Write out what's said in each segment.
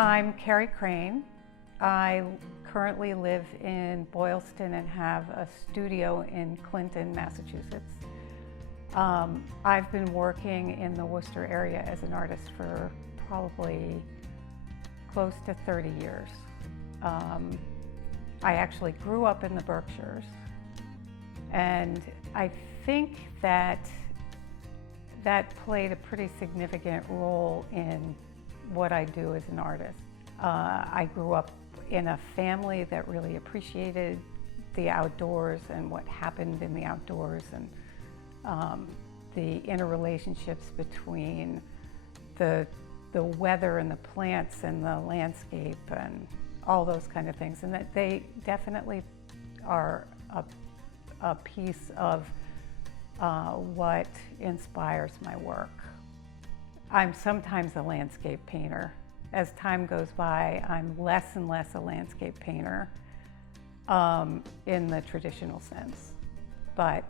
I'm Carrie Crane. I currently live in Boylston and have a studio in Clinton, Massachusetts. I've been working in the Worcester area as an artist for probably close to 30 years. I actually grew up in the Berkshires, and I think that played a pretty significant role in what I do as an artist. I grew up in a family that really appreciated the outdoors and what happened in the outdoors, and the interrelationships between the weather and the plants and the landscape and all those kind of things, and that they definitely are a piece of what inspires my work. I'm sometimes a landscape painter. As time goes by, I'm less and less a landscape painter in the traditional sense, but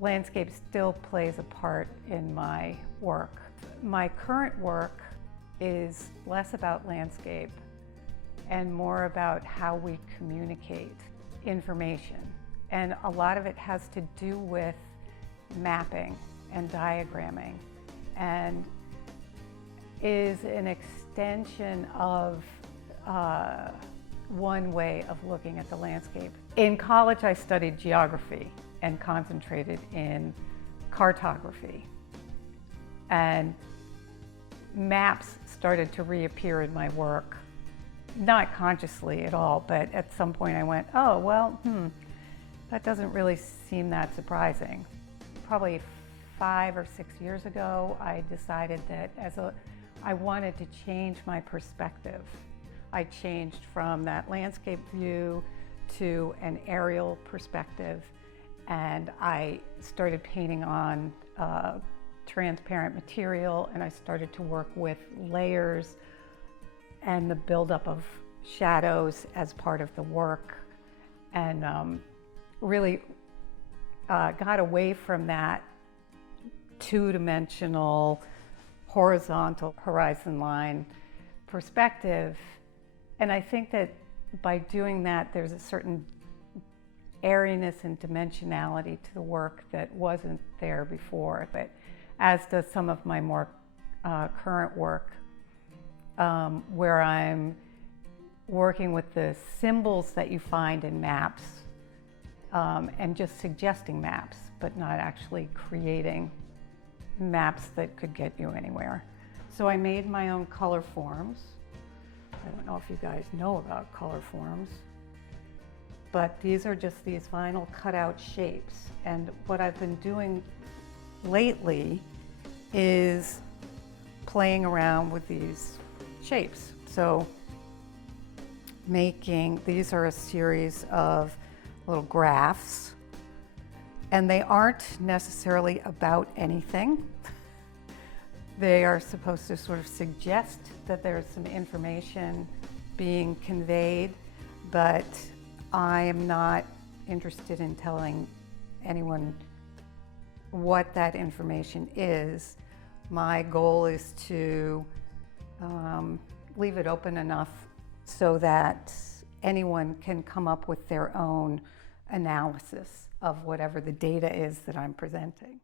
landscape still plays a part in my work. My current work is less about landscape and more about how we communicate information. And a lot of it has to do with mapping and diagramming, and is an extension of one way of looking at the landscape. In college, I studied geography and concentrated in cartography. And maps started to reappear in my work, not consciously at all, but at some point I went, oh, well, that doesn't really seem that surprising. Probably 5 or 6 years ago, I decided that I wanted to change my perspective. I changed from that landscape view to an aerial perspective, and I started painting on transparent material, and I started to work with layers and the buildup of shadows as part of the work, and really got away from that two-dimensional horizontal horizon line perspective. And I think that by doing that, there's a certain airiness and dimensionality to the work that wasn't there before, but as does some of my more current work, where I'm working with the symbols that you find in maps, and just suggesting maps, but not actually creating maps that could get you anywhere. So I made my own color forms. I don't know if you guys know about color forms, but these are just these vinyl cutout shapes. And what I've been doing lately is playing around with these shapes. So these are a series of little graphs, and they aren't necessarily about anything. They are supposed to sort of suggest that there's some information being conveyed, but I am not interested in telling anyone what that information is. My goal is to leave it open enough so that anyone can come up with their own analysis of whatever the data is that I'm presenting.